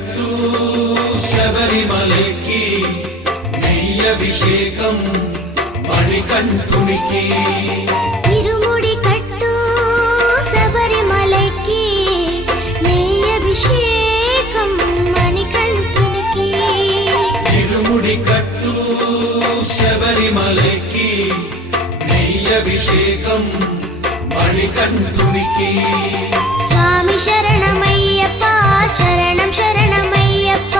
కట్టు శబరిమలకి నెయ్యభిషేకం మణికంఠునికి ఇరుముడి కట్టు శబరిమలకి నెయ్యభిషేకం మణికంఠునికి ఇరుముడి కట్టు శబరిమలకి నెయ్యభిషేకం మణికంఠునికి స్వామి శరణమయ్యప్ప శరణం శరణమయ్యప్ప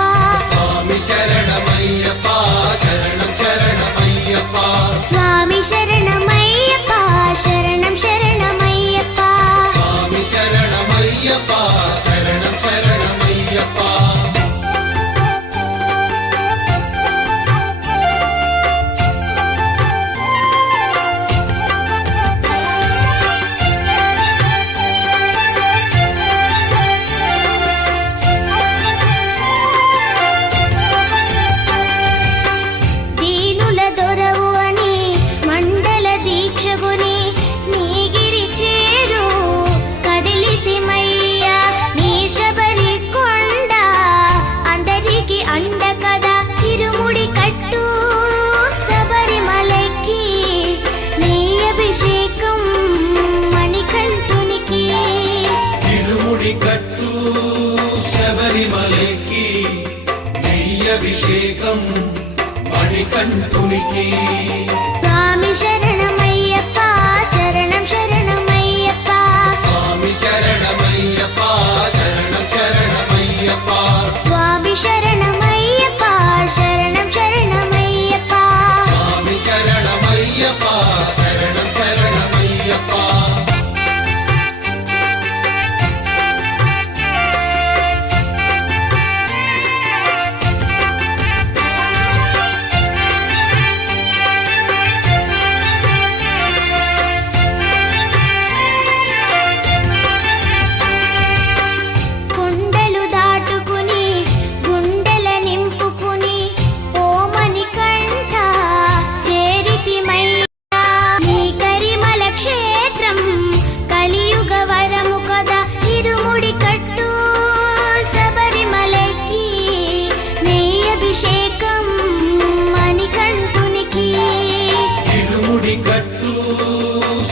స్వామి శరణమయ్యప్ప శరణం శరణమయ్యప్ప స్వామి శరణమయ్యప్ప శరణం శరణమయ్యప్ప స్వామి శరణమయ్యప్ప శరణం శరణమయ్యప్ప శబరిమలకి నెయ్యభిషేకం మణికంఠునికి స్వామి శరణమయ్యప్ప శరణం శరణమయ్యప్ప స్వామి శరణమయ్యప్ప శరణం శరణమయ్యప్ప స్వామి శరణమయ్యప్ప శరణం శరణమయ్యప్ప స్వామి శరణమయ్యప్ప శరణం శరణమయ్యప్ప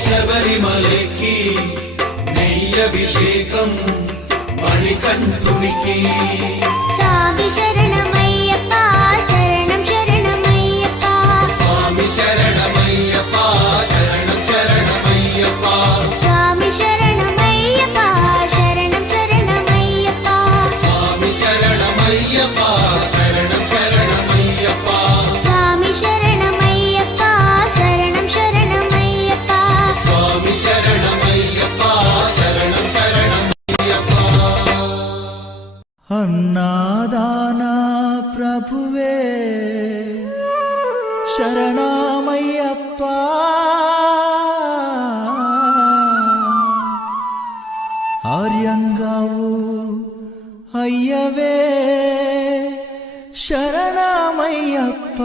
శబరిమలకి నెయ్యభిషేకం మణికంఠునికి స్వామి శరణమయ్యప్ప శరణం శరణమయ్యప్ప స్వామి శరణమయ్యప్ప శరణం శరణమయ్యప్ప స్వామి శరణమయ్యప్ప శరణం శరణమయ్యప్ప స్వామి శరణమయ్యప్ప శరణం శరణమయ్యప్ప స్వామి శరణమయ్యప్ప శరణం శరణమయ్యప్ప స్వామి శరణమయ్యప్ప శరణం శరణమయ్యప్ప అన్నాదాన ప్రభువే శరణమయ్యప్ప ఆర్యంగావు అయ్యవే శరణమయ్యప్ప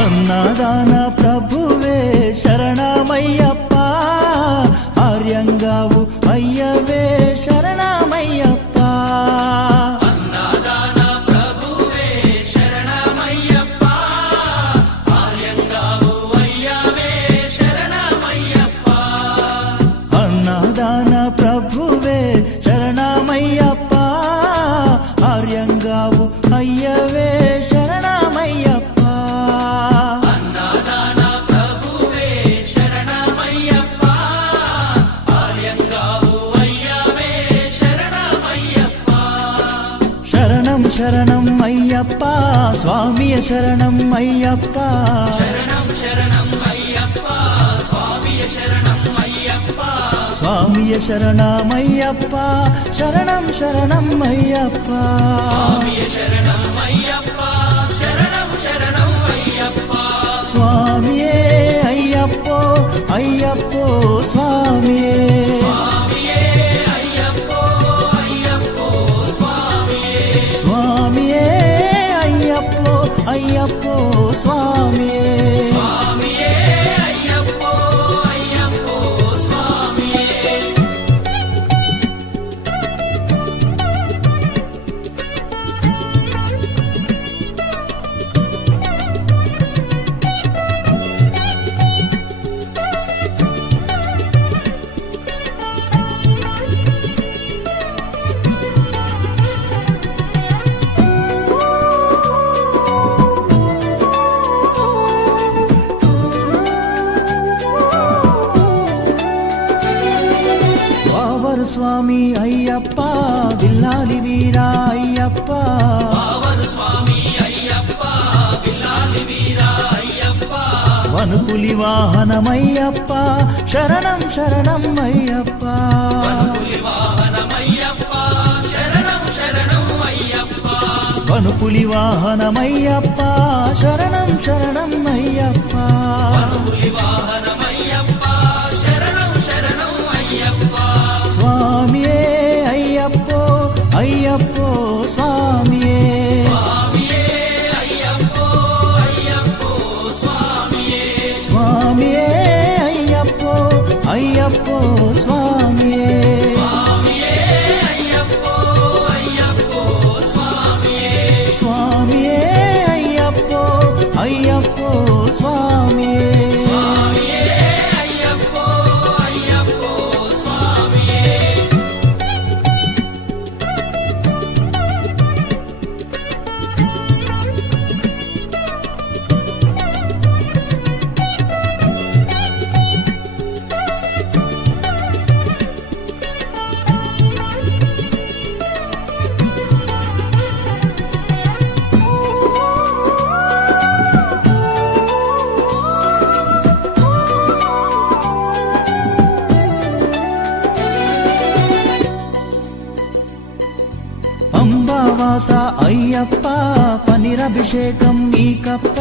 అన్నదాన ప్రభువే శరణమయ్యప్ప ఆర్యంగావు అయ్యవే శరణమయ్యప్ప అన్నదాన ప్రభువే శరణమయ్యప్ప ఆర్యంగావు అయ్యవే శరణమయ్యప్ప అన్నదాన ప్రభువే శరణమయ్యప్ప ఆర్యంగావు అయ్యవే శరణమయ్యప్ప అన్నదాన ప్రభువే శరణమయ్యప్ప ఆర్యంగావు అయ్యవే శరణమయ్యప్ప శరణం శరణం అయ్యప్ప స్వామియ శరణం అయ్యప్ప శరణం శరణం అయ్యప్ప స్వామియ శరణం అయ్యప్ప స్వామియ శరణమయ్యప్ప శరణం శరణం అయ్యప్ప స్వామియ శరణం అయ్యప్ప శరణం శరణం అయ్యప్ప స్వామియే అయ్యప్పో అయ్యప్పో స్వామియే స్వామియే అయ్యప్పో అయ్యప్పో స్వామియే స్వామియే స్వామి అయ్యప్ప విల్లాలి వీరా అయ్యప్ప కావరు స్వామి అయ్యప్ప విల్లాలి వీరా అయ్యప్ప వనుపులి వాహనమయ్యప్ప శరణం శరణం అయ్యప్ప పులి వాహనమయ్యప్ప శరణం శరణం అయ్యప్ప వనుపులి వాహనమయ్యప్ప శరణం శరణం అయ్యప్ప పులి వాహనమయ్యప్ప శరణం శరణం అయ్యప్ప స్వామియే అయ్యప్పో అయ్యప్పో స్వామియే స్వామియే అయ్యప్పో అయ్యప్పో స్వామియే స్వామియే అయ్యప్పో అయ్యప్పో స్వామియే స్వామియే అయ్యప్పో అయ్యప్పో స్వామియే స్వామియే అయ్యప్పో అయ్యప్పో స్వామియే స్వామియే అయ్యప్పో అయ్యప్పో స్వామియే పంబావాస అయ్యప్ప పనిరభిషేకం నీకప్ప